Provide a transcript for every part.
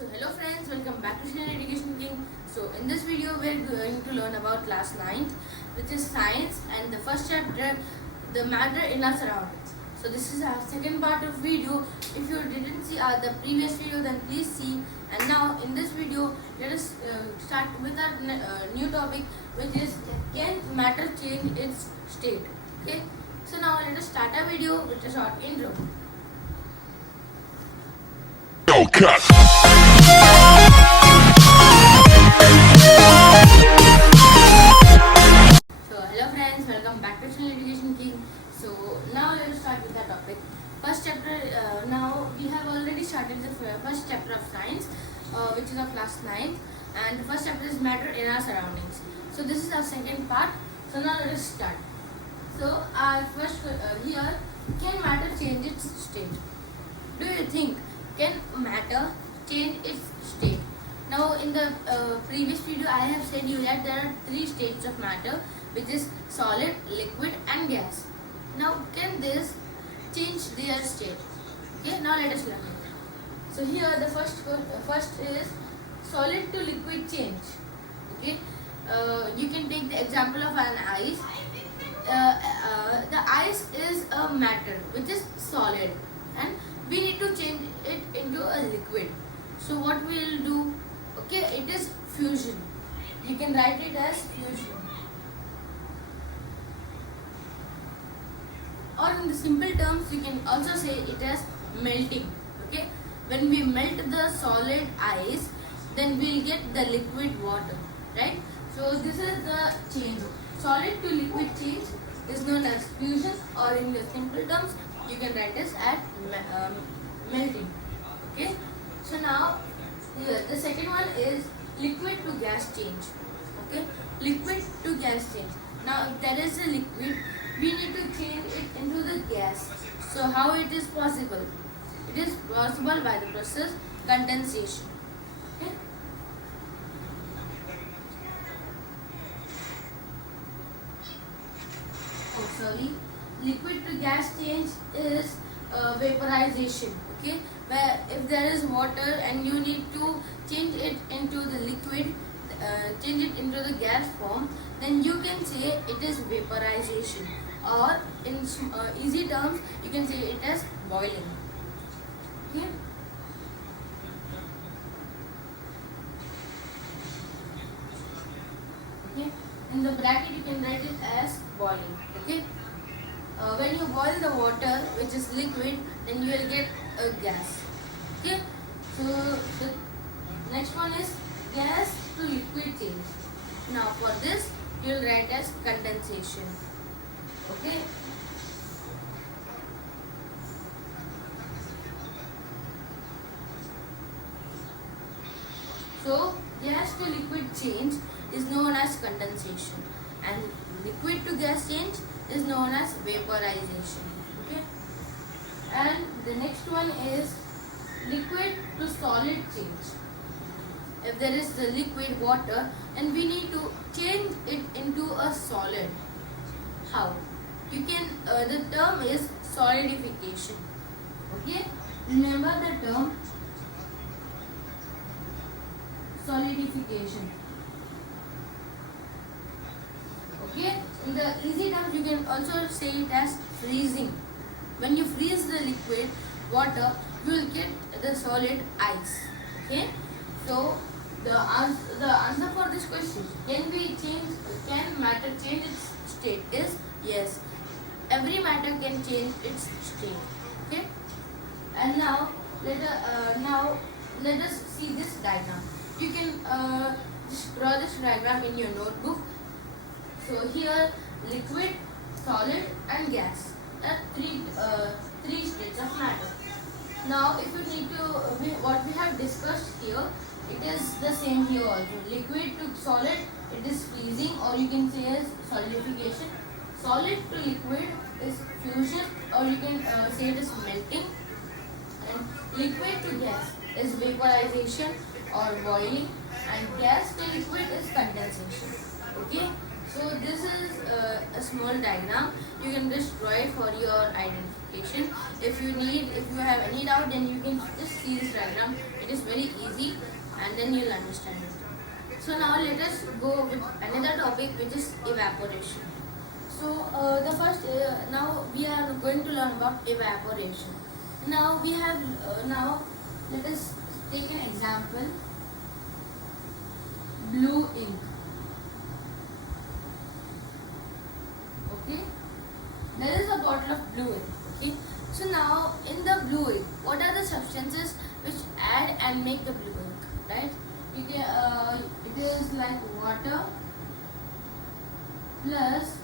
So hello friends, welcome back to Channel Education King. So in this video we are going to learn about class 9th, which is science, and the first chapter, the matter in our surroundings. So this is our second part of video. If you didn't see the previous video, then please see. And now in this video let us start with our new topic, which is can matter change its state. Okay, so now let us start our video with a short intro. Cut. So hello friends, welcome back to Channel Education King. So now let us start with the topic. First chapter, now we have already started the first chapter of science, which is of class 9th, and the first chapter is matter in our surroundings. So this is our second part. So now let us start. So our first here, can matter change its state? Do you think can matter change its state? Now in the previous video I have said you that there are three states of matter, which is solid, liquid and gas. Now can this change their state? Okay, now let us learn it. So here the first is solid to liquid change. Okay, you can take the example of an ice. The ice is a matter which is solid, and we need to change it into a liquid. So what we will do? Okay, it is fusion. You can write it as fusion. Or in the simple terms, you can also say it as melting. Okay, when we melt the solid ice, then we will get the liquid water, right? So this is the change. Solid to liquid change is known as fusion, or in the simple terms, you can write this as melting. Okay, so now here the second one is liquid to gas change. Okay, liquid to gas change. Now if there is a liquid, we need to change it into the gas. So how it is possible? It is possible by the process condensation. Okay. Oh, sorry. Liquid to gas change is vaporization. Okay, where if there is water and you need to change it into the liquid, change it into the gas form, then you can say it is vaporization, or in easy terms you can say it as boiling. Okay. Okay, in the bracket you can write it as boiling. Okay, when you boil the water which is liquid, then you will get a gas. Okay, so the next one is gas to liquid change. Now for this you will write as condensation. Okay, so gas to liquid change is known as condensation, and liquid to gas change is known as vaporization. Okay, and the next one is liquid to solid change. If there is the liquid water and we need to change it into a solid, how? You can the term is solidification. Okay, remember the term solidification. Okay, in the easy terms you can also say it as freezing. When you freeze the liquid water, you will get the solid ice. Okay, so the answer for this question, can matter change its state, is yes. Every matter can change its state. Okay, and now let us see this diagram. You can just draw this diagram in your notebook. So here liquid, solid and gas are three states of matter. Now if you need to what we have discussed here, it is the same here also. Liquid to solid, it is freezing, or you can say as solidification. Solid to liquid is fusion, or you can say it is melting. And liquid to gas is vaporization or boiling, and gas to liquid is condensation. Okay, so this is a small diagram. You can just draw it for your identification. If you have any doubt, then you can just see this diagram. It It is very easy, and then you'll understand it. So now let us go with another topic, which is evaporation. So the first now we are going to learn about evaporation. Now we have now let us take an example. Blue ink. Okay, there is a bottle of blue ink. Okay, so now in the blue ink, what are the substances which add and make the blue ink? Right? You can, it is like water plus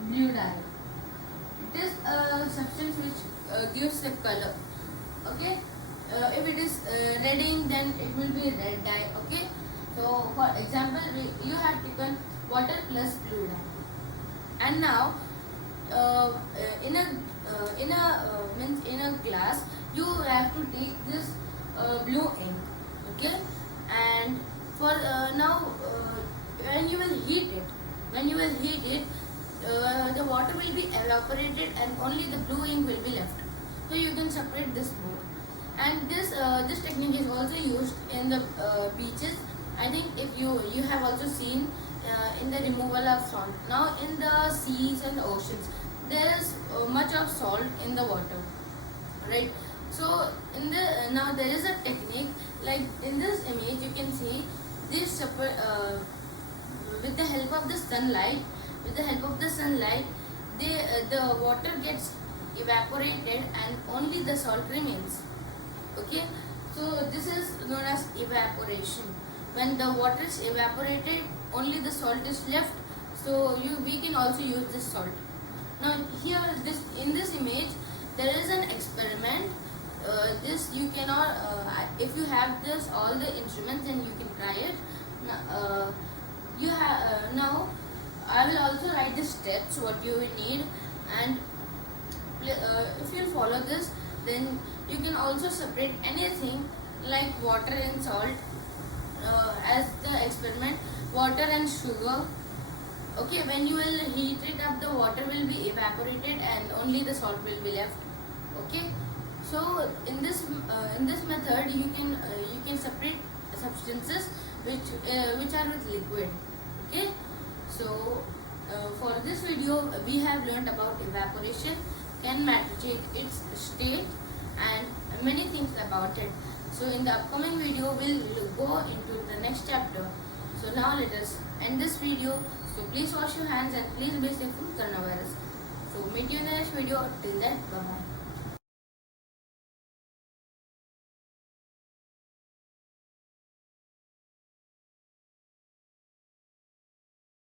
blue dye. It is a substance which gives the color. Okay, if it is red ink, then it will be red dye. Okay, so for example, you have taken water plus blue dye, and now in a glass you have to take this blue ink. Okay, and for now when you will heat it, the water will be evaporated and only the blue ink will be left. So you can separate this both. And this technique is also used in the beaches. I think if you have also seen in the removal of salt. Now in the seas and the oceans, there is much of salt in the water, right? So in the now there is a technique, like in this image you can see this with the help of the sunlight. The water gets evaporated and only the salt remains. Okay, so this is known as evaporation. When the water is evaporated, only the salt is left. So we can also use this salt. Now here in this image there is an experiment. This you cannot if you have this all the instruments, then you can try it. You have now I will also write the steps what you will need, and if you follow this, then you can also separate anything like water and salt as the experiment, water and sugar. Okay, when you will heat it up, the water will be evaporated and only the salt will be left. Okay, so in this method you can separate substances which are with liquid. Okay, so for this video we have learned about evaporation, can matter change its state, and many things about it. So in the upcoming video we'll go into the next chapter. So now let us end this video. So please wash your hands and please be safe from coronavirus. So meet you in the next video. Till then, bye bye.